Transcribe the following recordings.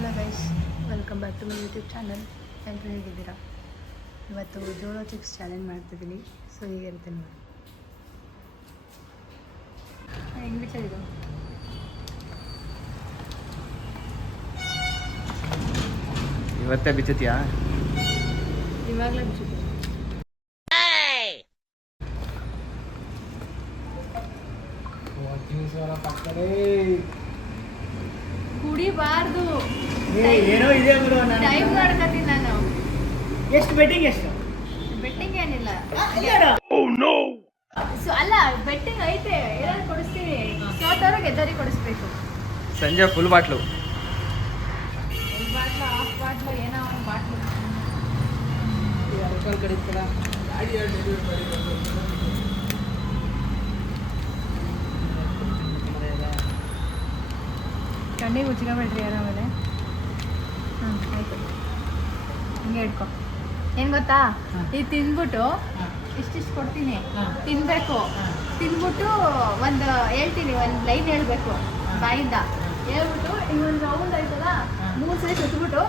Hello guys, welcome back to my YouTube channel. ಎಲ್ಲರೂ ಹೇಗಿದ್ದೀರಾ? ಇವತ್ತು ಜೋಳೋ ಚಿಪ್ಸ್ ಚಾಲೆಂಜ್ ಮಾಡ್ತಿದ್ದೀನಿ. ಸೊ ಹೀಗಿರುತ್ತೆ ನೋಡಿ. ಹೆಂಗೆ ಬಿಚ್ಚಿದ್ದು ಇವತ್ತೇ ಬಿಚ್ಚುತ್ತೀಯಾ? ಇವಾಗಲೇ ಬಿಚ್ಚಿದ್ದು. ಕುಡಿಬಾರ್ದು. ಏನೋ ಇದೆ ಟೈಮ್ ಮಾಡ್ಕೊತೀನಿ ನಾನು. ಎಷ್ಟು ಬೆಟ್ಟಿಂಗ್? ಎಷ್ಟು ಬೆಟ್ಟಿಂಗ್ ಏನಿಲ್ಲ. ಸೊ ಅಲ್ಲ, ಬೆಟ್ಟಿಂಗ್ ಐತೆ. ಏನಾದ್ರು ಕೊಡಿಸ್ತೀನಿ. ಸೋತವ್ರಿಗೆ ಗೆದ್ದವ್ರಿಗೆ ಕೊಡಿಸ್ಬೇಕು. ಸಂಜೆ full bottle. Bottle, half bottle, ಏನೋ ಒಂದು ಬಾಟ್ಲು. ಕಣ್ಣಿಗೆ ಉಚ್ಕೊಬೇಡ್ರಿ ಆಮೇಲೆ. ಆಯ್ತು, ಹಿಂಗೆ ಇಟ್ಕೊ. ಏನು ಗೊತ್ತಾ, ಇದು ತಿಂದ್ಬಿಟ್ಟು ಇಷ್ಟಿಷ್ಟು ಕೊಡ್ತೀನಿ, ತಿನ್ಬೇಕು. ತಿಂದ್ಬಿಟ್ಟು ಒಂದು ಹೇಳ್ತೀನಿ, ಒಂದು ಲೈನ್ ಹೇಳ್ಬೇಕು ಬಾಯಿಂದ. ಹೇಳ್ಬಿಟ್ಟು ಇನ್ನೊಂದು ರೌಂಡ್ ಆಯ್ತಲ್ಲ, 3 ಸಲ ಸುತ್ತಬಿಟ್ಟು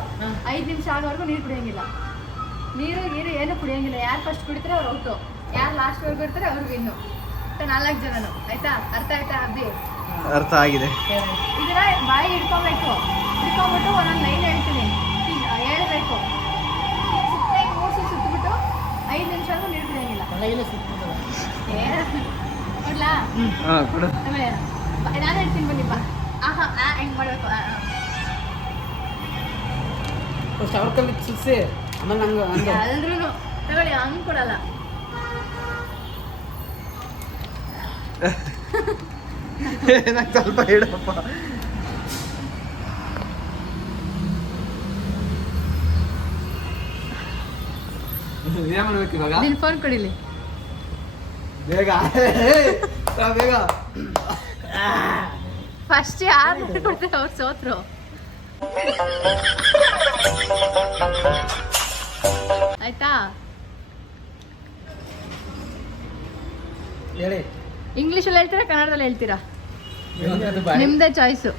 5 ನಿಮಿಷ ಆಗೋವರೆಗೂ ನೀರು ಕುಡಿಯೋಂಗಿಲ್ಲ. ನೀರು ಏನು ಕುಡಿಯೋಂಗಿಲ್ಲ. ಯಾರು ಫಸ್ಟ್ ಕುಡಿತಾರೆ ಅವ್ರು ಔಟು, ಯಾರು ಲಾಸ್ಟ್ವರೆಗೂ ಬರ್ತಾರೆ ಅವ್ರಿಗೆ ಇನ್ನು 4 ಜನನು. ಆಯ್ತಾ? ಅರ್ಥ ಆಯ್ತಾ ಅಬ್ಬಿ? ಅರ್ಥ ಆಗಿದೆ. ಇದನ್ನ ಬಾಯಿ ಹಿಡ್ಕೊಬೇಕು. ಹಿಡ್ಕೊಂಬಿಟ್ಟು ಒಂದೊಂದು ಲೈನ್ ಹೇಳ್ತೀನಿ, ಹೇಳ್ಬೇಕು. ಸುತ್ತ 3 ಸಲ ಸುತ್ತಬಿಟ್ಟು 5 ನಿಮಿಷವರೆಗೂ ನೀರು ಕುಡಿಯೋಂಗಿಲ್ಲ. ನೋಡ್ಲಾ? ನಾನು ಹೇಳ್ತೀನಿ, ಬನ್ನಿಪ್ಪ. ಹೆಂಗೆ ಮಾಡಬೇಕು? ಎಲ್ರೂ ತಗೊಳ್ಳಿ, ಹಂಗೆ ಕೊಡಲ್ಲ. ಸ್ವಲ್ಪ ಹೇಳಪ್ಪ. ಏನ್ ಮಾಡ್ಬೇಕು ಇವಾಗ? ನಿನ್ ಫೋನ್ ಕೊಡಿಲಿ ಬೇಗ ಬೇಗ. ಫಸ್ಟ್ ಯಾರು ಕೊಡ್ತಾರೆ ಅವ್ರು ಸೋತ್ರು. ಆಯ್ತಾ? ಹೇಳಿ. ಇಂಗ್ಲಿಷಲ್ಲಿ ಹೇಳ್ತೀರಾ, ಕನ್ನಡದಲ್ಲಿ ಹೇಳ್ತೀರಾ? ನಿಮ್ದೇ ಚಾಯ್ಸು.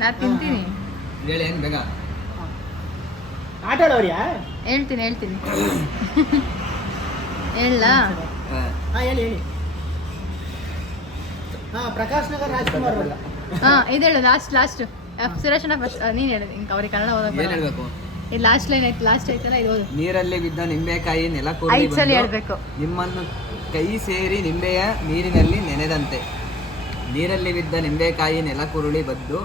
ನಾ ತಿಂತೀನಿ. ಹೇಳಿ, ಏನ್ ಬೇಗ ಆಟ ಆಡೋರಿಯಾ? ಹೇಳ್ತೀನಿ ಹೇಳ. ಹೇಳಿ. ಪ್ರಕಾಶ್ ನಗರ್ ರಾಜ್ಕುಮಾರ್ ಅವರ. ಇದು ಹೇಳು, ಲಾಸ್ಟ್ ಸುರೇಶನ ಫಸ್ಟ್. ನೀನು ಹೇಳು, ಅವ್ರಿಗೆ ಕನ್ನಡ ಓದಕ್ಕೆ ಏನ್ ಹೇಳ್ಬೇಕು? ಇದು ಲಾಸ್ಟ್ ಲೈನ್ ಐತೆ, ಲಾಸ್ಟ್ ಐತಲ್ಲ, ಇದು ಓದು. ನೀರಲ್ಲಿ ಬಿದ್ದ ನಿಂಬೆಕಾಯಿ ನೆಲ 5 ಸಲ ಹೇಳ್ಬೇಕು. ನಿಮ್ಮನ್ನು ಕೈ ಸೇರಿ ನಿಂಬೆಯ ನೀರಿನಲ್ಲಿ ನೆನೆದಂತೆ. ನೀರಲ್ಲಿ ಬಿದ್ದ ನಿಂಬೆಕಾಯಿ ನೆಲ ಕುರುಳಿ ಬದ್ದು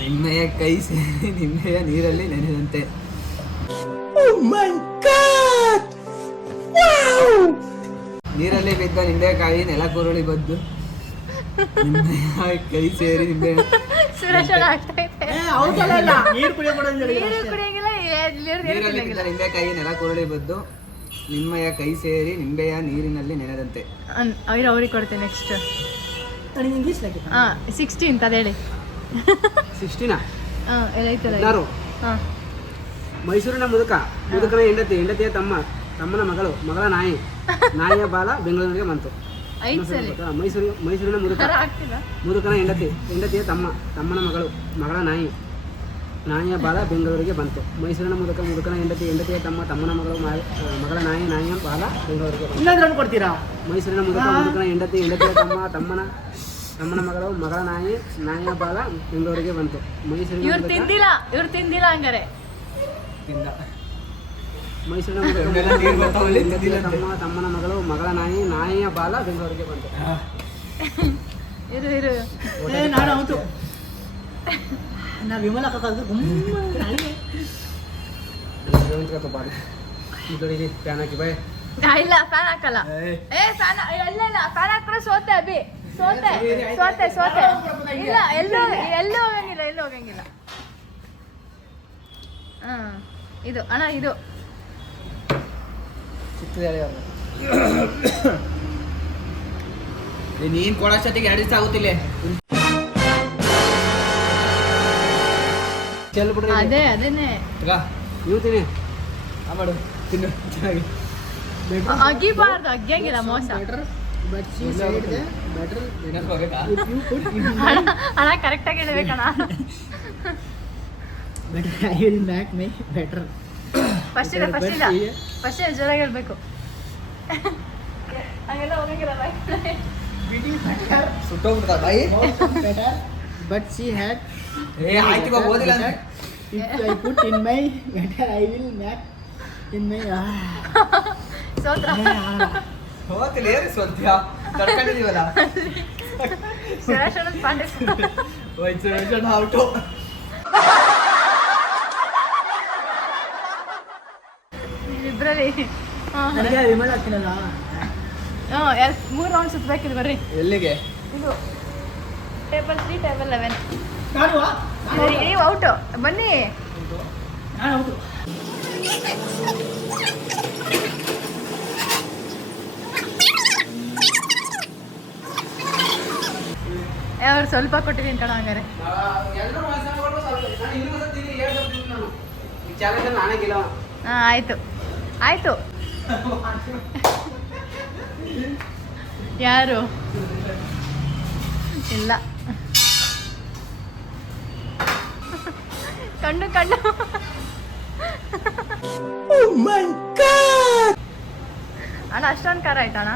ನಿಂಬೆಯ ಕೈ ಸೇರಿ ನಿಂಬೆಯ ನೀರಲ್ಲಿ ನೆನೆದಂತೆ. ನೀರಲ್ಲಿ ಬಿದ್ದ ನಿಂಬೆಕಾಯಿ ನೆಲ ಕುರುಳಿ ಬದ್ದು ನಿಂಬೆಯ ಕೈ ಸೇರಿ ನಿಂಬೆ. ಸುರೇಶನ ಆಗ್ತೈತೆ. ನೀರು ಕುಡಿಯಂಗಿಲ್ಲ. ನೀರಲ್ಲಿ ಬಿದ್ದ ನಿಂಬೆಕಾಯಿ ನೆಲ ಕುರುಳಿ ಬದ್ದು ನಿಮ್ಮಯ ಕೈ ಸೇರಿ ನಿಂಬೆಯ ನೀರಿನಲ್ಲಿ ನೆನೆದಂತೆ. ಅವ್ರಿಗೆ ಕೊಡ್ತೇನೆ. ನೆಕ್ಸ್ಟ್ ಇಂಗ್ಲೀಷ್ 16 ಅದು ಹೇಳಿ. 16 ಎಲ್ಲೈತಲ್ಲ. ಮೈಸೂರಿನ ಮುದುಕನ ಹೆಂಡತಿಯ ತಮ್ಮನ ಮಗಳ ನಾಯಿಯ ಬಾಲ ಬೆಂಗಳೂರಿಗೆ ಬಂತು. 5 ಸಲ. ಮೈಸೂರಿನ ಮುದುಕನ ಹೆಂಡತಿಯ ತಮ್ಮನ ಮಗಳ ನಾಯಿಯ ಬಾಲ ಬೆಂಗಳೂರಿಗೆ ಬಂತು. ಮೈಸೂರಿನ ಮುದುಕನ ಹೆಂಡತಿಯ ತಮ್ಮನ ಮಗಳ ನಾಯಿಯ ಬಾಲ ಬೆಂಗಳೂರಿಗೆ ಬಂತು. ಇನ್ನೊಂದು ಕೊಡ್ತೀರಾ? ಮೈಸೂರಿನ ಮುದುಕನ ಹೆಂಡತಿಯ ತಮ್ಮನ ಮಗಳ ನಾಯಿಯ ಬಾಲ ಬೆಂಗಳೂರಿಗೆ ಬಂತು. ಇವ್ರು ತಿಂದಿಲ್ಲ ಹಂಗಾರೆ. ಮೈಸೂರಿನ ತಮ್ಮನ ಮಗಳ ನಾಯಿಯ ಬಾಲ ಬೆಂಗಳೂರಿಗೆ ಬಂತು. ಇರು ನಾ ವಿಮಲ ಫ್ಯಾನ್ ಹಾಕಿ ಬಾಯ್. ಇಲ್ಲ, ಫ್ಯಾನ್ ಹಾಕಲ್ಲ. ಫ್ಯಾನ್ ಹಾಕ್ರೆ ಸೋತೆ ಅಭಿ. ಸೋತೆ. ಇಲ್ಲ, ಎಲ್ಲೂ ಹೋಗಂಗಿಲ್ಲ. ಇದು ಅಣ್ಣ, ಇದು ನೀನ್ ಕೊಡೋಷ್ಟೊತ್ತಿಗೆ 2 ದಿವಸ ಆಗುತ್ತಿಲ್ಲ. ಅದೇನೆ ನೀವು ತಿನ್ನಿ. ಮಾಡು ತಿನ್ನು ಚೆನ್ನಾಗಿ. ಅಗಿಬಾರ್ದು, ಅಗ್ಗಂಗಿಲ್ಲ ಮೋಸ. But she said that better ನೆನಪಾಗಬೇಕಾ? if you put in ಅಣ್ಣ ಕರೆಕ್ಟಾಗಿ ಹೇಳ್ಬೇಕಣ್ಣ. better I will make better. First ಜೋರಾಗಿ ಹೇಳ್ಬೇಕು. ಹಂಗೆಲ್ಲ ಹೋಗಂಗಿಲ್ಲ better ಸುಟ್ಟೋಗ್ಬಿಡ್ತಾ ಬಾಯಿ. better but she had ಆಯ್ತು ಇವಾಗ ಓದಿಲ್ಲ ಅಂದ್ರೆ if I put in my better I will make in my ಸೋತ್ರ. ಹೋಗ್ತಿಲ್ಲ ಏರಿ ಸ್ವಲ್ಪ ತಡ್ಕೊಂಡಿದೀವಲ್ಲ. ಸುರೇಶ್ ಪಾಂಡೆ ಔಟು. ಇಬ್ರಲ್ಲಿ ನನಗೆ ವಿಮಲ್ ಆಗ್ತೀನಲ್ಲ 3 ರೌಂಡ್ ಸುತ್ತಬೇಕಿದೆ ಬರ್ರಿ. ಎಲ್ಲಿಗೆ? ಇದು ಟೇಬಲ್ 3 ಟೇಬಲ್ 11. ನಾನು ನೀವು ಔಟು ಬನ್ನಿ. ಹೌದು ಅವ್ರು ಸ್ವಲ್ಪ ಕೊಟ್ಟಿದ್ದೀನಿ ಕಣ ಹಂಗಾರೆ. ಎಲ್ಲರೂ ಮಾತಾಡ್ಕೊಂಡು ಸ್ವಲ್ಪ ನಾನು ಇನ್ನೂ ಸತ್ತೀನಿ ಹೇಳ್ತೀನಿ ನಾನು ಈ ಚಾಲೆಂಜ್ ನಾನೇ ಗೆಲ್ಲವ. ಹಾಂ ಆಯಿತು ಆಯಿತು. ಯಾರು ಇಲ್ಲ ಕಣ್ಣು ಅಣ್ಣ ಅಷ್ಟೊಂದು ಖಾರ ಆಯ್ತಣ್ಣ?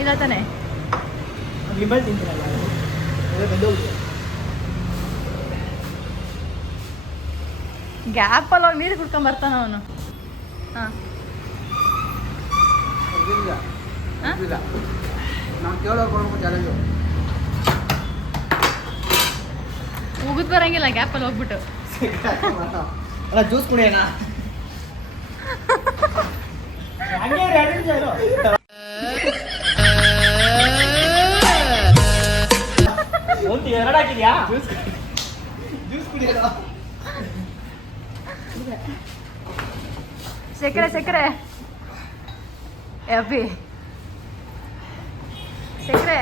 ಇಲ್ಲ ತಾನೆ? ವಿಮಲ್ ತಿಂತೀರಲ್ಲ ಬಂದೋಗ್ತೀವಿ. ಗ್ಯಾಪಲ್ಲಿ ಹೋಗಿ ನೀರು ಕುಡ್ಕೊಂಡ್ ಬರ್ತಾನ ಅವನು. ಹಾಂ ನಾವು ಕೇಳೋ ಕೊಡ್ಬೇಕು ಚಾಲೆಂಜು. ಉಗಿದ್ ಬರಂಗಿಲ್ಲ ಗ್ಯಾಪಲ್ಲಿ ಹೋಗ್ಬಿಟ್ಟು. ಅಲ್ಲ ಜ್ಯೂಸ್ ಕುಡಿಯೋಣ. ಎರಡು ಹಾಕಿದ್ಯಾ? ಜ್ಯೂಸ್ ಕುಡಿಯೋಣ. ಸಕ್ಕರೆ ಅಬ್ಬಿ ಸಕ್ಕರೆ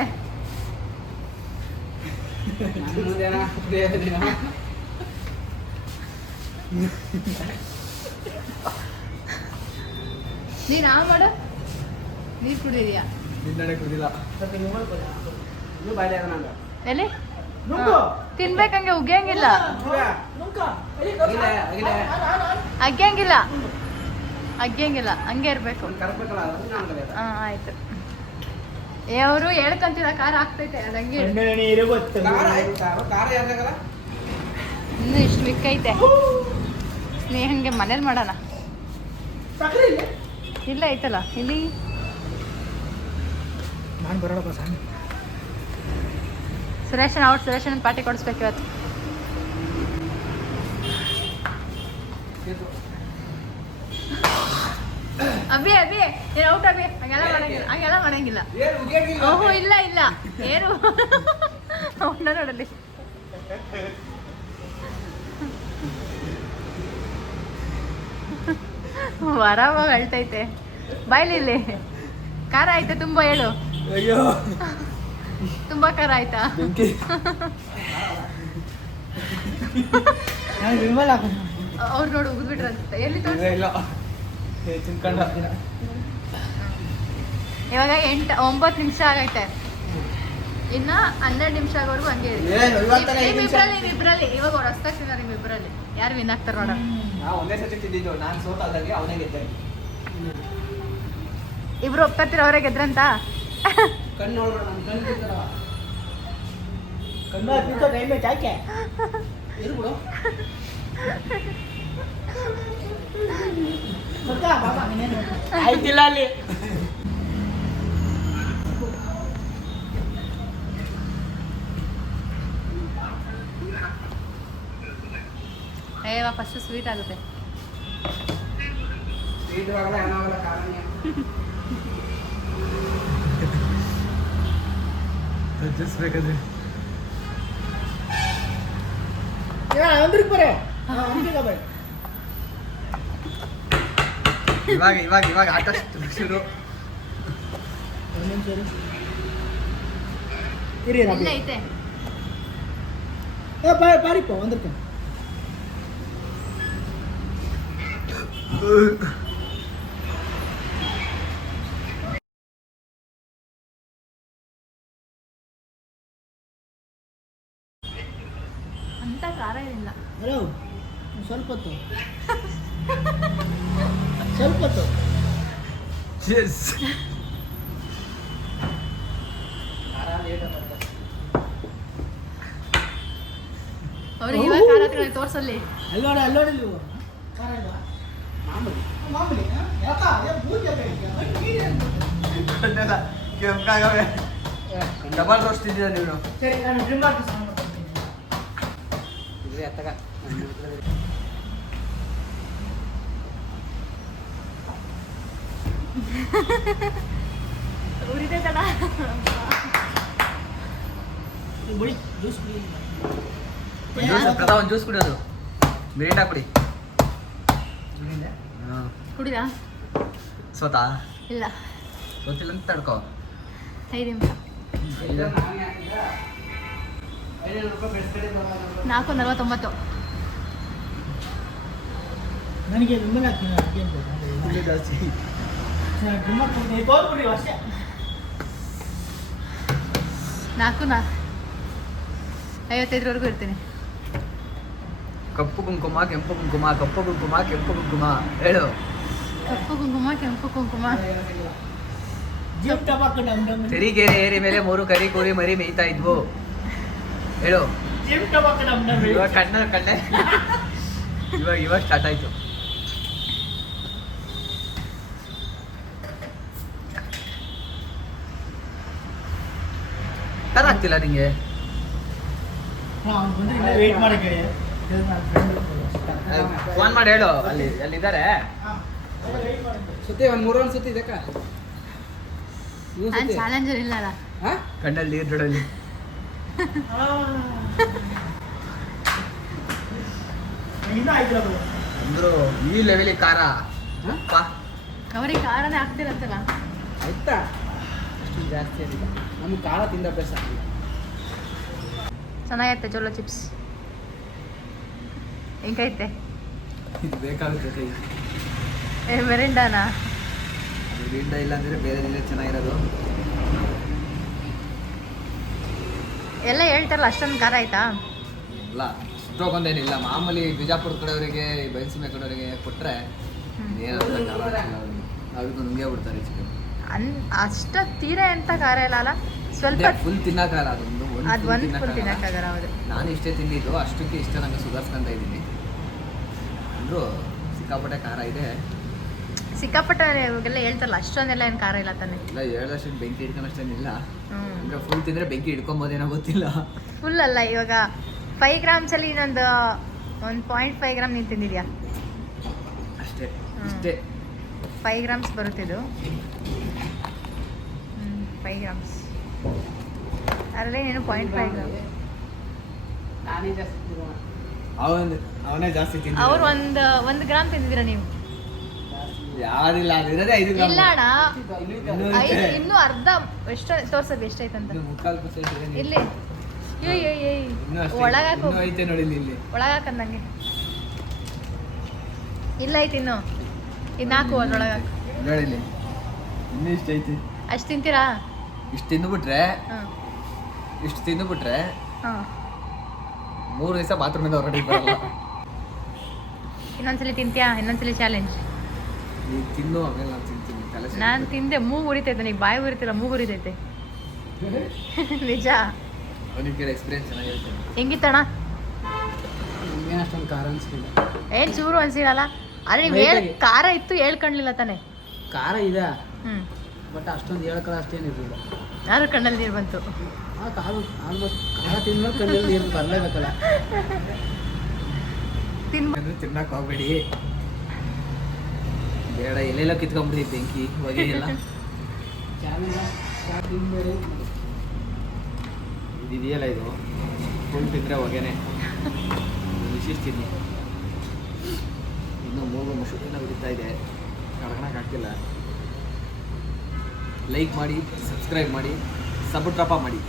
ನೀನು ಮಾಡು. ನೀರು ಕುಡಿದೀಯಾ? ನಿನ್ನೆ ಕುಡಿದಿಲ್ಲ. ಎಲ್ಲಿ ತಿನ್ಬೇಕಂಗೆ ಉಗಿಯಂಗಿಲ್ಲ, ಅಗ್ಗಂಗಿಲ್ಲ ಹಂಗೆ ಇರ್ಬೇಕು. ಹಾಂ ಆಯ್ತು. ಅವರು ಹೇಳ್ಕೊಂತಿಲ್ಲ ಖಾರ ಆಗ್ತೈತೆ ಅದು ಹಂಗೆ ಇನ್ನೂ ಇಷ್ಟು ಮಿಕ್ಕೈತೆ. ಸ್ನೇಹಂಗೆ ಮನೇಲಿ ಮಾಡೋಣ. ಇಲ್ಲ ಐತಲ್ಲ ಇಲ್ಲಿ. ನಾನು ಬರೋಣ ಸ್ವಾಮಿ. ಸುರೇಶನ್ ಪಾರ್ಟಿ ಕೊಡಿಸ್ಬೇಕು ಇವತ್ತು. ಅಭಿ ನೀನು ಔಟ್ ಅಭಿ. ಹಂಗೆಲ್ಲ ಮಾಡಂಗಿಲ್ಲ. ಓಹೋ ಇಲ್ಲ ಏನು ಹೊಂಡ ನೋಡಲ್ಲಿ. ವರವಾಗ ಅಳ್ತೈತೆ ಬಾಯ್ಲಿ. ಇಲ್ಲಿ ಖಾರ ಆಯ್ತಾ ತುಂಬ? ಹೇಳು. ಅಯ್ಯೋ ತುಂಬಾ ಖಾರ ಆಯ್ತಾ? ವಿಮಲ್ ಅವ್ರು ನೋಡು ಉಗಿದ್ಬಿಟ್ರಂತ. ಎಲ್ಲಿ ತೋರಿಸಿ? ಇಲ್ಲ ತಿನ್ಕೊಂಡು ಇವಾಗ 9 ನಿಮಿಷ ಆಗೈತೆ. ಇನ್ನ 12 ನಿಮಿಷ ಆಗೋವರೆಗೂ ಹಂಗೆ ನಿಮ್ಮಿಬ್ರಲ್ಲಿ ಇವಾಗ ಅವ್ರು ಹೊಸ್ತಾಗ್ತಿದ್ದಾರೆ. ನಿಮ್ಮಿಬ್ರಲ್ಲಿ ಯಾರು ವಿನ್ ಆಗ್ತಾರೆ ನೋಡ. ನಾವು ಒಂದೇ ಸತಿ ತಿಂದಿದ್ದು. ನಾನು ಸೋತಾದಾಗೆ ಅವನೇ ಗೆದ್ದೆ. ಇಬ್ರು ಒಪ್ಕೊತೀರ ಅವರೇ ಗೆದ್ರಂತ? ಕಣ್ಣು ನೋಡ್ಬೇಡ, ನನ್ನ ಕಣ್ಣು ತಿಂತಾರ. ಕಣ್ಣು ತಿಂತ ಟೈಮ್ ಯಾಕೆ ಇರ್ಬಿಡು. ಆಯ್ತಿಲ್ಲ ಅಲ್ಲಿ. ಫಸ್ಟ್ ಸ್ವೀಟ್ ಆಗುತ್ತೆ. ಬೇಕಾದ್ರೆ ಇವಾಗ ಆಟ ಶುರು. ಇಲ್ಲ ಐತೆ. ಅಂತ ಖಾರ ಏನಿಲ್ಲ. ಹಲೋ ಸ್ವಲ್ಪ ಹೊತ್ತು ಸ್ವಲ್ಪ ಹೊತ್ತು ಅವ್ರಿಗೆ ಇವಾಗ ಖಾರ ತಿಳಿ ತೋರ್ಸಲ್ಲಿ. ಅಲ್ಲೋಡಿ ನೀವು ಖಾರ ಇಲ್ವಾ? ಮಾಮೂಲಿ ಮಾಮೂಲಿ ಯಾಕ ಪೂಜೆ ಕೆಂಪಾಗವೆ ಡಬಲ್ ರೋಸ್ಟ್ ಇದೆಯಾ ನೀವು? ಸರಿ ನಾನು ಡ್ರಿಮ್ ಮಾಡ್ತೀನಿ ಸಾಂಗ್ ಮಾಡ್ತೀನಿ. ಇದ್ರೆ ಅತ್ತಗ ಉರಿದೆ ತಡ. ಬಿಡಿ ಜ್ಯೂಸ್ ಬಿಡಿ. ಒಂದು ಜ್ಯೂಸ್ ಕುಡಿಯೋದು ಮಿರಿಂಡಾ ಕುಡಿ. ಹಾಂ ಕುಡಿದಾ? ಸೋತಾ ಇಲ್ಲ, ಗೊತ್ತಿಲ್ಲ ಅಂತ ತಡ್ಕೋ. 5 ನಿಮಿಷ. 4:49. ನನಗೆ ನಿಮ್ಮನ್ನ ಹಾಕ್ತೀನಿ ಜಾಸ್ತಿ ಡ್ರಿಮ್ ಮಾಡ್ತೀನಿ ತೋರ್ಬಿಡಿ ಅಷ್ಟೇ. 4:55 ಇರ್ತೀನಿ. ಕಪ್ಪು ಕುಂಕುಮ ಕೆಂಪು ಕುಂಕುಮ ಕಪ್ಪು ಕುಂಕುಮ ಕೆಂಪು ಕುಂಕುಮ ಹೇಳು. ಕಪ್ಪು ಕುಂಕುಮ ಕೆಂಪು ಕುಂಕುಮ. ಜಿಮ್ ಟಬಾಕ್ ಡಮ್ ಡಮ್ ತೆರಿಗೆರೆ ಏರಿ ಮೇಲೆ 3 ಕರಿ ಕೋರಿ ಮರಿ ಮೇಯ್ತಾ ಇದ್ವು ಹೇಳು. ಜಿಮ್ ಟಬಾಕ್ ಡಮ್ ಡಮ್ ಇವಾಗ ಕಣ್ಣೆ ಇವಾಗ ಸ್ಟಾರ್ಟ್ ಆಯ್ತು. ತರ ಆಗ್ತಿಲ್ಲ ನಿಂಗೆ? ಅವ್ನು ಬಂದ್ರೆ ಇಲ್ಲೇ ವೆಯ್ಟ್ ಮಾಡಕ್ಕೆ ಹೇಳಿ. ಫೋನ್ ಮಾಡಿ ಹೇಳು ಅಲ್ಲಿದ್ದಾರೆ. ಸುತ್ತಿ ಒಂದು 3 ಸುತ್ತಿ ಇದಕ್ಕ ನಾನು ಚಾಲೆಂಜರ್ ಇಲ್ಲಲ್ಲ. ಕಣ್ಣಲ್ಲಿ ನೀರು ನೋಡಲ್ಲಿ ಇನ್ನೂ ಆಯ್ತಿಲ್ಲ ಅಂದ್ರು ಈ ಲೆವೆಲಿ ಖಾರ ಪಾ. ಅವ್ರಿಗೆ ಖಾರನೇ ಆಗ್ತಿರತ್ತಲ್ಲ. ಆಯ್ತಾ ಅಷ್ಟು ಜಾಸ್ತಿ ಆಗಿಲ್ಲ ನಮ್ಗೆ ಖಾರ ತಿಂದ ಅಭ್ಯಾಸ ಆಗಿಲ್ಲ. ಚೆನ್ನಾಗೈತೆ ಚೋಲೋ ಚಿಪ್ಸ್. ಹೆಂಗೈತೆ? ಇದು ಬೇಕಾಗುತ್ತೆ ಕೈ. ಮೆರಿಂಡಾನಾ? ಮಿರಿಂಡ ಇಲ್ಲ ಅಂದ್ರೆ ಬೇರೆ ಚೆನ್ನಾಗಿರೋದು. ಎಲ್ಲ ಹೇಳ್ತಾರಲ್ಲ ಅಷ್ಟೊಂದು ಖಾರ ಆಯ್ತಾ? ಇಲ್ಲ ಇಷ್ಟೊಂದೇನಿಲ್ಲ. ಮಾಮೂಲಿ ಬಿಜಾಪುರ ಕಡೆಯವರಿಗೆ ಬಯಲಸೀಮೆ ಕಡೆಯವರಿಗೆ ಕೊಟ್ಟರೆ ಅವ್ರಿಗೂ ನುಂಗೇ ಬಿಡ್ತಾರೆ ಚಿಕನ್. ಅಷ್ಟ ತೀರಾ ಎಂತ ಖಾರ ಇಲ್ಲ ಅಲ್ಲ, ಸ್ವಲ್ಪ ಫುಲ್ ತಿನ್ನಕ್ಕಾಗಲ್ಲ. ಅದೊಂದು ಅದು ಒಂದು ಫುಲ್ ತಿನ್ನಕ್ಕಾಗಲ್ಲ. ಹೌದು, ನಾನು ಇಷ್ಟೇ ತಿಂದಿದ್ದು, ಅಷ್ಟಕ್ಕೆ ಇಷ್ಟ ನಂಗೆ ಸುಧಾರಿಸ್ಕೊಂತ ಇದ್ದೀನಿ. ಅಂದರೂ ಸಿಕ್ಕಾಪಟ್ಟೆ ಖಾರ ಇದೆ. ಸಿಕ್ಕಾಪಟ್ಟೆ ಇವಾಗೆಲ್ಲ ಹೇಳ್ತಾರಲ್ಲ ಅಷ್ಟೊಂದೆಲ್ಲ ಏನು ಖಾರ ಇಲ್ಲ ತಾನೆ. ಇಲ್ಲ ಹೇಳೋಷ್ಟು ಬೆಂಕಿ ಹಿಡ್ಕೊಂಡಷ್ಟೇನಿಲ್ಲ. ಹ್ಞೂ, ಅಂದರೆ ಫುಲ್ ತಿಂದರೆ ಬೆಂಕಿ ಹಿಡ್ಕೊಬೋದೇನೋ ಗೊತ್ತಿಲ್ಲ. ಫುಲ್ ಅಲ್ಲ. ಇವಾಗ 5 ಗ್ರಾಮ್ಸಲ್ಲಿ ಇನ್ನೊಂದು 1.5 ಗ್ರಾಮ್ ನೀನು ತಿಂದಿದ್ಯಾ ಅಷ್ಟೇ. ಹ್ಮ್. ಇಷ್ಟೇ 5 ಗ್ರಾಮ್ಸ್ ಬರುತ್ತಿದ್ದು. 5 ಗ್ರಾಮ್ಸ್ ಅದರಲ್ಲಿ ನೀನು 0.5 ಗ್ರಾಮ್. ನಾನೇ ಜಾಸ್ತಿ ಅವನೇ ಜಾಸ್ತಿ ತಿಂದ. ಅವ್ರು ಒಂದು ಗ್ರಾಮ್ ತಿಂದಿದ್ದೀರಾ ನೀವು? ಯಾರಿಲ್ಲ, ಅದಿರೋದೇ 5 ಗ್ರಾಮ್. ಇಲ್ಲ ಅಣ್ಣ, ಇನ್ನೂ ಐತೆ. ಇನ್ನೂ ಅರ್ಧ ಎಷ್ಟು ತೋರ್ಸೋದು ಎಷ್ಟೈತಂತ. ಇನ್ನು 3/4% ಇದೆ. ಇಲ್ಲಿ ಇನ್ನೂ ಅಷ್ಟೇ. ಒಳಗಾಕು, ಇನ್ನೂ ಐತೆ ನೋಡಿ ಇಲ್ಲಿ. ಒಳಗಾಕಂದಂಗೆ ಇಲ್ಲ ಐತಿ. ಇನ್ನು ಇನ್ನು ಹಾಕು ಅದ್ರೊಳಗಾಕು. ನೋಡಿ ಇಲ್ಲಿ ಇನ್ನೂ ಇಷ್ಟ ಐತಿ. ಅಷ್ಟು ತಿಂತೀರಾ? ಇಷ್ಟು ತಿಂದುಬಿಟ್ರೆ ಹಾಂ ಇಷ್ಟು ತಿಂದುಬಿಟ್ರೆ ಹಾಂ 3 ದಿವಸ ಬಾತ್ರೂಮಿಂದ ಹೊರಗಡೆ ಬರಲ್ಲ. ಇನ್ನೊಂದ್ಸಲಿ ತಿಂತೀಯಾ? ಇನ್ನೊಂದ್ಸಲಿ ಚಾಲೆಂಜ್. ನೀನು ತಿನ್ನು, ಆಮೇಲೆ ನಾನು ತಿಂತೀನಿ. ತಲೆ ನಾನು ತಿಂದೆ, ಮೂಗು ಉರಿತೈತೆ. ನೀನು ಬಾಯಿ ಉರಿತಿಲ್ಲ, ಮೂಗು ಉರಿತೈತೆ. ನಿಜ. ಅವನಿಗೆ ಎಕ್ಸ್ಪೀರಿಯನ್ಸ್ ಚೆನ್ನಾಗಿರುತ್ತೆ. ಹೆಂಗಿತ್ತಣ್ಣ? ನಿಮ್ಗೇನು ಅಷ್ಟೊಂದು ಖಾರ ಅನ್ಸ್ಕಿಲ್ಲ. ಏನು ಚೂರು ಅನ್ಸಿರಲ್ಲ. ಆದರೆ ನೀವು ಖಾರ ಇತ್ತು ಹೇಳ್ಕೊಳ್ಳಿಲ್ಲ ತಾನೆ. ಖಾರ ಇದೆ ಹ್ಞೂ, ಬಟ್ ಅಷ್ಟೊಂದು ಹೇಳ್ಕೊಳ್ಳೋ ಅಷ್ಟೇನಿರಲಿಲ್ಲ. ಯಾರು ಕಣ್ಣಲ್ಲಿ ನೀರು ಬಂತು. ಆ ಖಾರ ಆಲ್ಮೋಸ್ಟ್ ಖಾರ ತಿಂದ್ಮೇಲೆ ಕಣ್ಣಲ್ಲಿ ನೀರು ಬರಲೇಬೇಕಲ್ಲ. ತಿನ್ನಕ್ಕೆ ಹೋಗ್ಬೇಡಿ, ಬೇಡ. ಎಲ್ಲೆಲ್ಲ ಕಿತ್ಕೊಂಡ್ಬಿಡಿ ಬೆಂಕಿ ಹೊಗೆ ಎಲ್ಲ. ಇದೆಯಲ್ಲ ಇದು ಫುಲ್ ತಿಂದರೆ ಹೊಗೆನೆ. ವಿಶಿಷ್ಟಿನಿ ಇನ್ನು ಮೂಗು ಮುಸುಕಿನ ಉರಿತಾ ಇದೆ. ಕರ್ಕಣಕ್ಕೆ ಆಗ್ತಿಲ್ಲ. ಲೈಕ್ ಮಾಡಿ, ಸಬ್ಸ್ಕ್ರೈಬ್ ಮಾಡಿ, ಸಬ್ಸ್ಕ್ರೈಬ್ ಮಾಡಿ.